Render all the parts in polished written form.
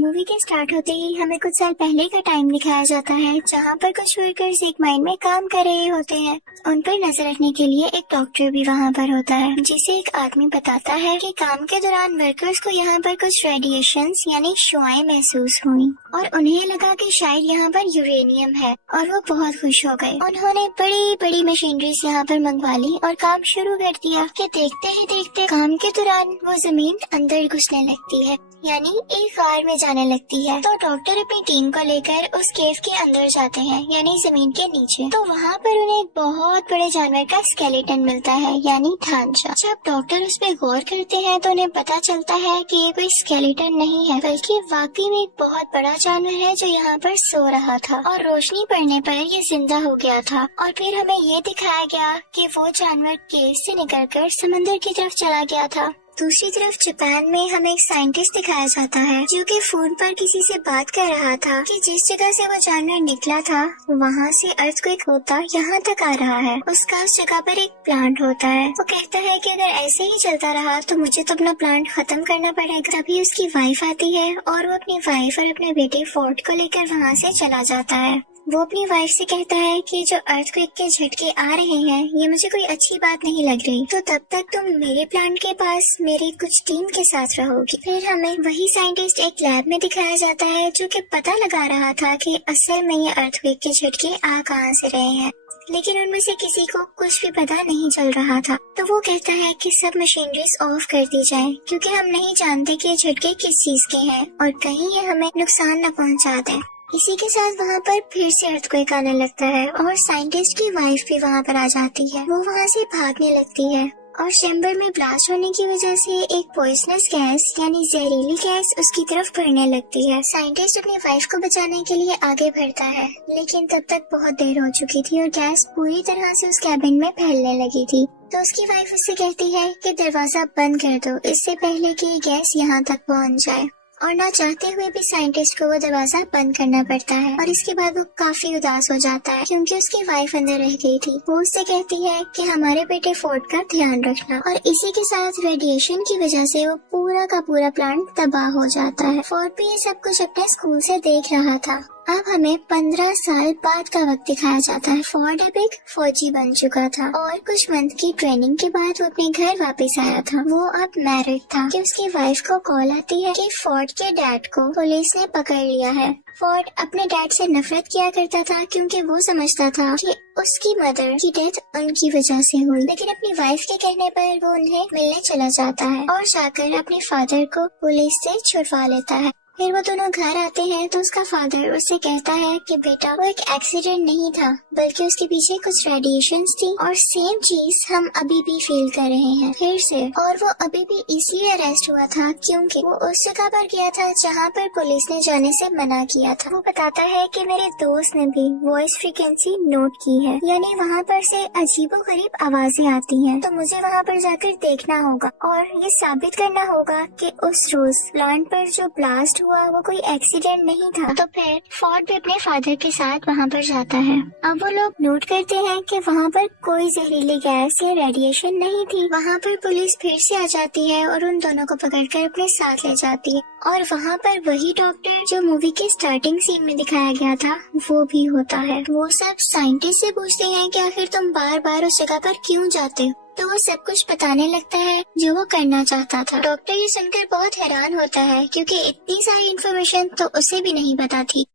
Movie के start होते ही हमें कुछ साल पहले का टाइम दिखाया जाता है, जहाँ पर कुछ वर्कर्स एक माइन में काम कर रहे होते हैं। उन पर नजर रखने के लिए एक डॉक्टर भी वहाँ पर होता है, जिसे एक आदमी बताता है कि काम के दौरान वर्कर्स को यहाँ पर कुछ रेडिएशंस यानी शुआएं महसूस हुई और उन्हें लगा कि शायद यहाँ पर यूरेनियम है और वो बहुत खुश हो गए। उन्होंने बड़ी बड़ी मशीनरीज यहाँ पर मंगवा ली और काम शुरू कर दिया कि देखते ही देखते काम के दौरान वो जमीन अंदर घुसने लगती है, यानी एक गार में जाने लगती है। तो डॉक्टर अपनी टीम को लेकर उस केव के अंदर जाते हैं, यानी जमीन के नीचे। तो वहाँ पर उन्हें एक बहुत बड़े जानवर का स्केलेटन मिलता है, यानी ढांचा। जब डॉक्टर उस पर गौर करते हैं तो उन्हें पता चलता है कि ये कोई स्केलेटन नहीं है, बल्कि वाकई में एक बहुत बड़ा जानवर है जो यहाँ पर सो रहा था और रोशनी पड़ने पर ये जिंदा हो गया था। और फिर हमें ये दिखाया गया कि वो जानवर केव से निकलकर समंदर की तरफ चला गया था। दूसरी तरफ जापान में हमें एक साइंटिस्ट दिखाया जाता है जो कि फोन पर किसी से बात कर रहा था कि जिस जगह से वो जानवर निकला था वहाँ से अर्थक्वेक होता यहाँ तक आ रहा है। उसका उस जगह पर एक प्लांट होता है। वो कहता है कि अगर ऐसे ही चलता रहा तो मुझे तो अपना प्लांट खत्म करना पड़ेगा। तभी उसकी वाइफ आती है और वो अपनी वाइफ और अपने बेटे फोर्ड को लेकर वहाँ से चला जाता है। वो अपनी वाइफ से कहता है कि जो अर्थक्वेक के झटके आ रहे हैं ये मुझे कोई अच्छी बात नहीं लग रही, तो तब तक तुम मेरे प्लांट के पास मेरी कुछ टीम के साथ रहोगी। फिर हमें वही साइंटिस्ट एक लैब में दिखाया जाता है जो कि पता लगा रहा था कि असल में ये अर्थक्वेक के झटके आ कहाँ से रहे हैं, लेकिन उनमें से किसी को कुछ भी पता नहीं चल रहा था। तो वो कहता है कि सब मशीनरीज ऑफ कर दी जाए, क्योंकि हम नहीं जानते कि ये झटके किस चीज के हैं और कहीं ये हमें नुकसान न पहुंचा दे। इसी के साथ वहाँ पर फिर से अर्थक्वेक आने लगता है और साइंटिस्ट की वाइफ भी वहाँ पर आ जाती है। वो वहाँ से भागने लगती है और चैम्बर में ब्लास्ट होने की वजह से एक पॉइजनस गैस यानी जहरीली गैस उसकी तरफ बढ़ने लगती है। साइंटिस्ट अपनी वाइफ को बचाने के लिए आगे बढ़ता है, लेकिन तब तक बहुत देर हो चुकी थी और गैस पूरी तरह से उस कैबिन में फैलने लगी थी। तो उसकी वाइफ उससे कहती है कि दरवाजा बंद कर दो, इससे पहले कि गैस यहाँ तक पहुँच जाए। और ना चाहते हुए भी साइंटिस्ट को वो दरवाजा बंद करना पड़ता है और इसके बाद वो काफी उदास हो जाता है क्योंकि उसकी वाइफ अंदर रह गई थी। वो उससे कहती है कि हमारे बेटे फोर्ड का ध्यान रखना, और इसी के साथ रेडिएशन की वजह से वो पूरा का पूरा प्लांट तबाह हो जाता है। फोर्ड भी ये सब कुछ अपने स्कूल से देख रहा था। अब हमें 15 साल बाद का वक्त दिखाया जाता है। फोर्ड अब एक फौजी बन चुका था और कुछ मंथ की ट्रेनिंग के बाद वो अपने घर वापस आया था। वो अब मैरिड था कि उसकी वाइफ को कॉल आती है कि फोर्ड के डैड को पुलिस ने पकड़ लिया है। फोर्ड अपने डैड से नफरत किया करता था क्योंकि वो समझता था कि उसकी मदर की डेथ उनकी वजह से हुई, लेकिन अपनी वाइफ के कहने पर वो उन्हें मिलने चला जाता है और जाकर अपने फादर को पुलिस से छुड़वा लेता है। फिर वो दोनों घर आते हैं तो उसका फादर उससे कहता है कि बेटा वो एक एक्सीडेंट नहीं था, बल्कि उसके पीछे कुछ रेडिएशंस थी और सेम चीज हम अभी भी फील कर रहे हैं फिर से। और वो अभी भी इसलिए अरेस्ट हुआ था क्योंकि वो उस जगह पर गया था जहाँ पर पुलिस ने जाने से मना किया था। वो बताता है कि मेरे दोस्त ने भी वॉइस फ्रीक्वेंसी नोट की है, यानी वहाँ पर से अजीबोगरीब आवाजें आती हैं, तो मुझे वहाँ पर जाकर देखना होगा और ये साबित करना होगा कि उस रोज प्लांट पर जो ब्लास्ट वो कोई एक्सीडेंट नहीं था। तो फिर फोर्ड भी अपने फादर के साथ वहाँ पर जाता है। अब वो लोग नोट करते हैं कि वहाँ पर कोई जहरीली गैस या रेडिएशन नहीं थी। वहाँ पर पुलिस फिर से आ जाती है और उन दोनों को पकड़कर अपने साथ ले जाती है और वहाँ पर वही डॉक्टर जो मूवी के स्टार्टिंग सीन में दिखाया गया था वो भी होता है। वो सब साइंटिस्ट से पूछते हैं कि आखिर तुम बार बार उस जगह पर क्यों जाते हो, तो वो सब कुछ बताने लगता है जो वो करना चाहता था। डॉक्टर ये सुनकर बहुत हैरान होता है क्योंकि इतनी सारी इन्फॉर्मेशन तो उसे भी नहीं पता थी।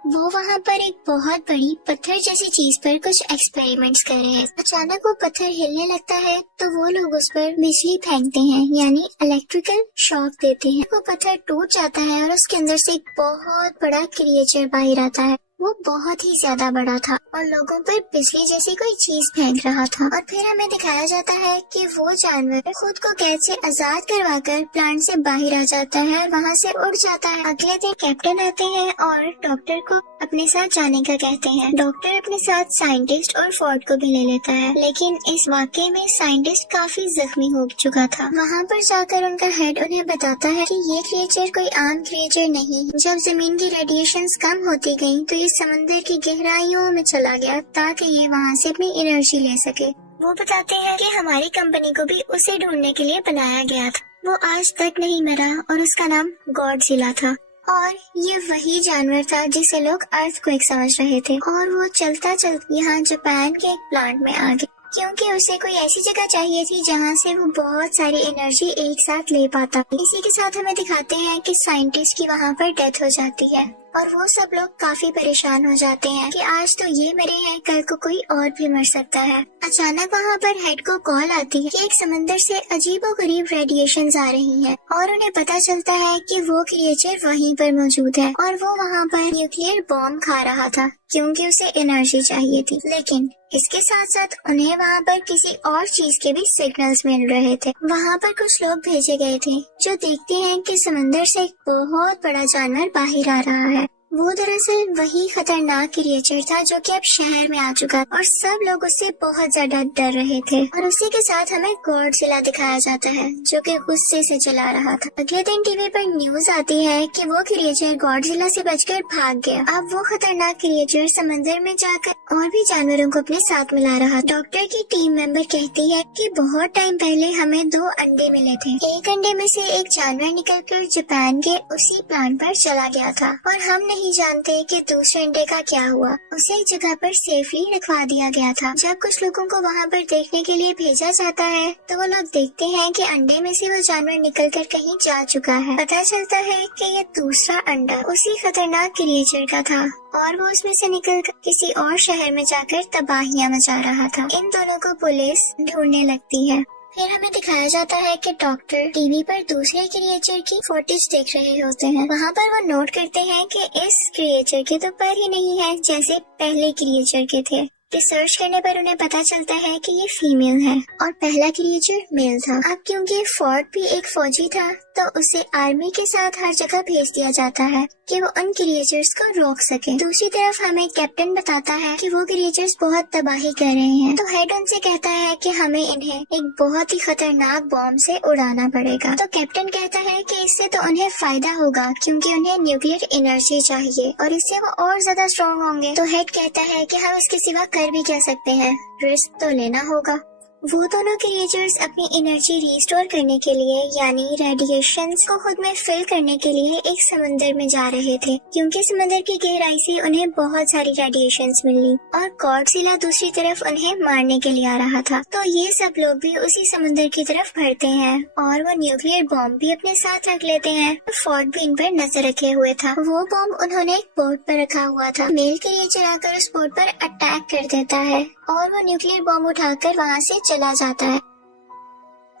वो वहाँ पर एक बहुत बड़ी पत्थर जैसी चीज पर कुछ एक्सपेरिमेंट्स कर रहे हैं। अचानक वो पत्थर हिलने लगता है तो वो लोग उस पर बिजली फेंकते हैं, यानी इलेक्ट्रिकल शॉक देते हैं। वो पत्थर टूट जाता है और उसके अंदर से एक बहुत बड़ा क्रिएचर बाहर आता है। वो बहुत ही ज्यादा बड़ा था और लोगों पर बिजली जैसी कोई चीज फेंक रहा था। और फिर हमें दिखाया जाता है कि वो जानवर खुद को कैद से आजाद करवाकर प्लांट से बाहर आ जाता है और वहाँ से उड़ जाता है। अगले दिन कैप्टन आते हैं और डॉक्टर को अपने साथ जाने का कहते हैं। डॉक्टर अपने साथ साइंटिस्ट और फोर्ड को भी ले लेता है, लेकिन इस वाकये में साइंटिस्ट काफी जख्मी हो चुका था। वहाँ पर जाकर उनका हेड उन्हें बताता है कि ये क्रिएचर कोई आम क्रिएचर नहीं। जब जमीन की रेडिएशंस कम होती गयी तो ये समंदर की गहराइयों में चला गया ताकि ये वहाँ से अपनी एनर्जी ले सके। वो बताते हैं कि हमारी कंपनी को भी उसे ढूंढने के लिए बनाया गया था। वो आज तक नहीं मरा और उसका नाम गॉडजिला था। और ये वही जानवर था जिसे लोग अर्थक्वेक समझ रहे थे, और वो चलता चलता यहाँ जापान के एक प्लांट में आ गया, क्योंकि उसे कोई ऐसी जगह चाहिए थी जहाँ से वो बहुत सारी एनर्जी एक साथ ले पाता। इसी के साथ हमें दिखाते हैं कि साइंटिस्ट की वहाँ पर डेथ हो जाती है और वो सब लोग काफी परेशान हो जाते हैं कि आज तो ये मरे हैं, कल को कोई और भी मर सकता है। अचानक वहाँ पर हेड को कॉल आती है कि एक समंदर से अजीबोगरीब रेडिएशंस आ रही हैं और उन्हें पता चलता है कि वो क्रिएचर वहीं पर मौजूद है और वो वहाँ पर न्यूक्लियर बॉम्ब खा रहा था क्योंकि उसे एनर्जी चाहिए थी। लेकिन इसके साथ साथ उन्हें वहाँ पर किसी और चीज के भी सिग्नल्स मिल रहे थे। वहाँ पर कुछ लोग भेजे गए थे जो देखते हैं कि समंदर से एक बहुत बड़ा जानवर बाहर आ रहा है। वो दरअसल वही खतरनाक क्रिएचर था जो कि अब शहर में आ चुका और सब लोग उससे बहुत ज्यादा डर रहे थे। और उसी के साथ हमें गॉडजिला दिखाया जाता है जो कि गुस्से से चला रहा था। अगले दिन टीवी पर न्यूज आती है कि वो क्रिएचर गॉडजिला से बचकर भाग गया। अब वो खतरनाक क्रिएचर समंदर में जाकर और भी जानवरों को अपने साथ मिला रहा। डॉक्टर की टीम मेंबर कहती है कि बहुत टाइम पहले हमें 2 अंडे मिले थे। एक अंडे में से एक जानवर निकलकर जापान के उसी प्लांट पर चला गया था और हम नहीं जानते कि दूसरे अंडे का क्या हुआ। उसे एक जगह पर सेफली रखवा दिया गया था। जब कुछ लोगों को वहाँ पर देखने के लिए भेजा जाता है तो वो लोग देखते हैं कि अंडे में से वो जानवर निकलकर कहीं जा चुका है। पता चलता है कि ये दूसरा अंडा उसी खतरनाक क्रिएचर का था और वो उसमें से निकलकर किसी और शहर में जाकर तबाहियां मचा रहा था। इन दोनों को पुलिस ढूंढने लगती है। फिर हमें दिखाया जाता है कि डॉक्टर टीवी पर दूसरे क्रिएचर की फुटेज देख रहे होते हैं। वहाँ पर वो नोट करते हैं कि इस क्रिएचर के तो पर ही नहीं है जैसे पहले क्रिएचर के थे। रिसर्च करने पर उन्हें पता चलता है कि ये फीमेल है और पहला क्रिएचर मेल था। अब क्योंकि फोर्ड भी एक फौजी था तो उसे आर्मी के साथ हर जगह भेज दिया जाता है कि वो उन क्रिएचर्स को रोक सके। दूसरी तरफ हमें कैप्टन बताता है कि वो क्रिएचर्स बहुत तबाही कर रहे हैं, तो हेड उनसे कहता है कि हमें इन्हें एक बहुत ही खतरनाक बॉम्ब से उड़ाना पड़ेगा। तो कैप्टन कहता है कि इससे तो उन्हें फायदा होगा क्योंकि उन्हें न्यूक्लियर एनर्जी चाहिए और इससे वो और ज्यादा स्ट्रॉन्ग होंगे। तो हेड कहता है कि हम इसके सिवा कर भी क्या सकते हैं, रिस्क तो लेना होगा। वो दोनों क्रिएचर्स अपनी एनर्जी रिस्टोर करने के लिए यानी रेडिएशंस को खुद में फिल करने के लिए एक समंदर में जा रहे थे क्योंकि समंदर की गहराई से उन्हें बहुत सारी रेडिएशंस मिली और गॉडजिला दूसरी तरफ उन्हें मारने के लिए आ रहा था। तो ये सब लोग भी उसी समंदर की तरफ बढ़ते हैं और वो न्यूक्लियर बॉम्ब भी अपने साथ रख लेते हैं। फोर्ड भी इन पर नजर रखे हुए था। वो बॉम्ब उन्होंने एक बोट पर रखा हुआ था। मेल क्रिएचर आकर उस बोट पर अटैक कर देता है और वो न्यूक्लियर बॉम्ब उठाकर वहाँ से चला जाता है।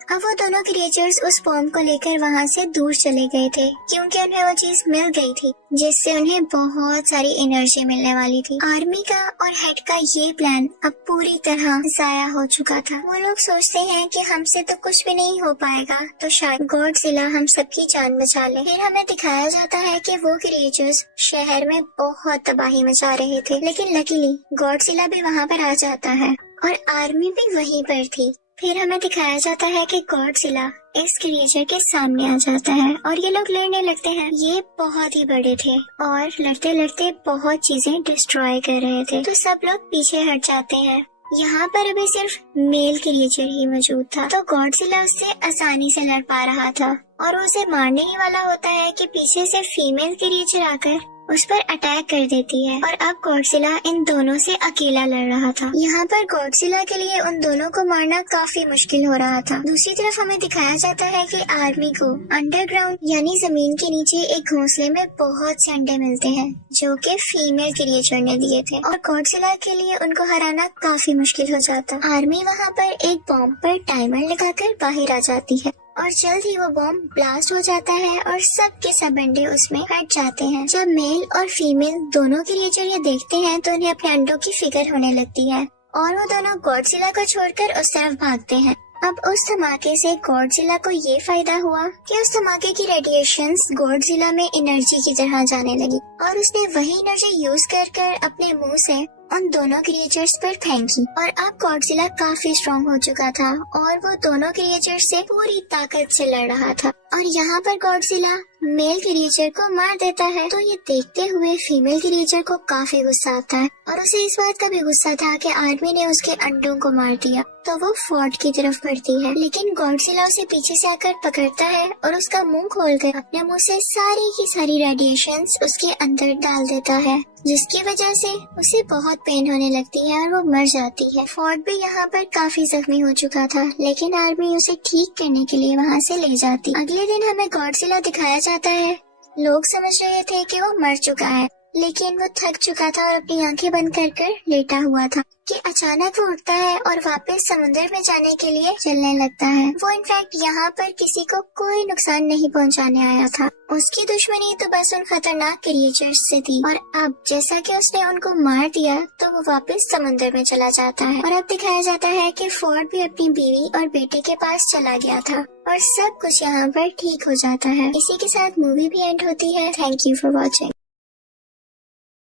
अब वो दोनों क्रिएचर्स उस बॉम्ब को लेकर वहाँ से दूर चले गए थे क्योंकि उन्हें वो चीज मिल गई थी जिससे उन्हें बहुत सारी एनर्जी मिलने वाली थी। आर्मी का और हेड का ये प्लान अब पूरी तरह जाया हो चुका था। वो लोग सोचते हैं कि हमसे तो कुछ भी नहीं हो पाएगा तो शायद गॉडजिला हम सबकी जान बचा ले। फिर हमें दिखाया जाता है कि वो क्रिएचर्स शहर में बहुत तबाही मचा रहे थे, लेकिन लकीली गॉडजिला भी वहाँ पर आ जाता है और आर्मी भी वहीं पर थी। फिर हमें दिखाया जाता है कि गॉडजिला इस क्रिएचर के सामने आ जाता है और ये लोग लड़ने लगते हैं। ये बहुत ही बड़े थे और लड़ते लड़ते बहुत चीजें डिस्ट्रॉय कर रहे थे, तो सब लोग पीछे हट जाते हैं। यहाँ पर अभी सिर्फ मेल क्रिएचर ही मौजूद था, तो गॉडजिला उससे आसानी से लड़ पा रहा था और वो उसे मारने ही वाला होता है कि पीछे से फीमेल क्रिएचर आकर उस पर अटैक कर देती है और अब गॉडजिला इन दोनों से अकेला लड़ रहा था। यहाँ पर गॉडजिला के लिए उन दोनों को मारना काफी मुश्किल हो रहा था। दूसरी तरफ हमें दिखाया जाता है कि आर्मी को अंडरग्राउंड यानी जमीन के नीचे एक घोंसले में बहुत से अंडे मिलते हैं जो कि फीमेल क्रिएचर ने दिए थे और गॉडजिला के लिए उनको हराना काफी मुश्किल हो जाता। आर्मी वहाँ पर एक बॉम्ब पर टाइमर लगाकर बाहर आ जाती है और जल्द ही वो बॉम्ब ब्लास्ट हो जाता है और सब के सब अंडे उसमें हट जाते हैं। जब मेल और फीमेल दोनों क्रिएचर ये देखते हैं तो उन्हें अपने अंडों की फिक्र होने लगती है और वो दोनों गॉडजिला को छोड़कर उस तरफ भागते हैं। अब उस धमाके से गॉडजिला को ये फायदा हुआ कि उस धमाके की रेडिएशंस गॉडजिला में एनर्जी की तरह जाने लगी और उसने वही एनर्जी यूज कर अपने मुंह से उन दोनों क्रिएचर्स पर फेंकी और अब गॉडजिला काफी स्ट्रॉन्ग हो चुका था और वो दोनों क्रिएचर्स से पूरी ताकत से लड़ रहा था। और यहाँ पर गॉडजिला मेल क्रिएचर को मार देता है। तो ये देखते हुए फीमेल क्रिएचर को काफी गुस्सा आता है और उसे इस बात का भी गुस्सा था कि आर्मी ने उसके अंडों को मार दिया। तो वो फोर्ट की तरफ बढ़ती है, लेकिन गॉडजिला उसे पीछे से आकर पकड़ता है और उसका मुंह खोलकर अपने मुंह से सारी की सारी रेडिएशंस उसके अंदर डाल देता है, जिसकी वजह से उसे बहुत पेन होने लगती है और वो मर जाती है। फोर्ट भी यहाँ पर काफी जख्मी हो चुका था, लेकिन आर्मी उसे ठीक करने के लिए वहाँ से ले जाती। अगले दिन हमें गॉडजिला दिखाया जाता है। लोग समझ रहे थे कि वो मर चुका है, लेकिन वो थक चुका था और अपनी आंखें बंद कर लेटा हुआ था कि अचानक वो उठता है और वापस समुद्र में जाने के लिए चलने लगता है। वो इनफैक्ट यहाँ पर किसी को कोई नुकसान नहीं पहुँचाने आया था। उसकी दुश्मनी तो बस उन खतरनाक क्रिएचर्स से थी, और अब जैसा कि उसने उनको मार दिया तो वो वापस समुद्र में चला जाता है। और अब दिखाया जाता है कि फोर्ड भी अपनी बीवी और बेटे के पास चला गया था और सब कुछ यहाँ पर ठीक हो जाता है। इसी के साथ मूवी भी एंड होती है। Thank you for watching.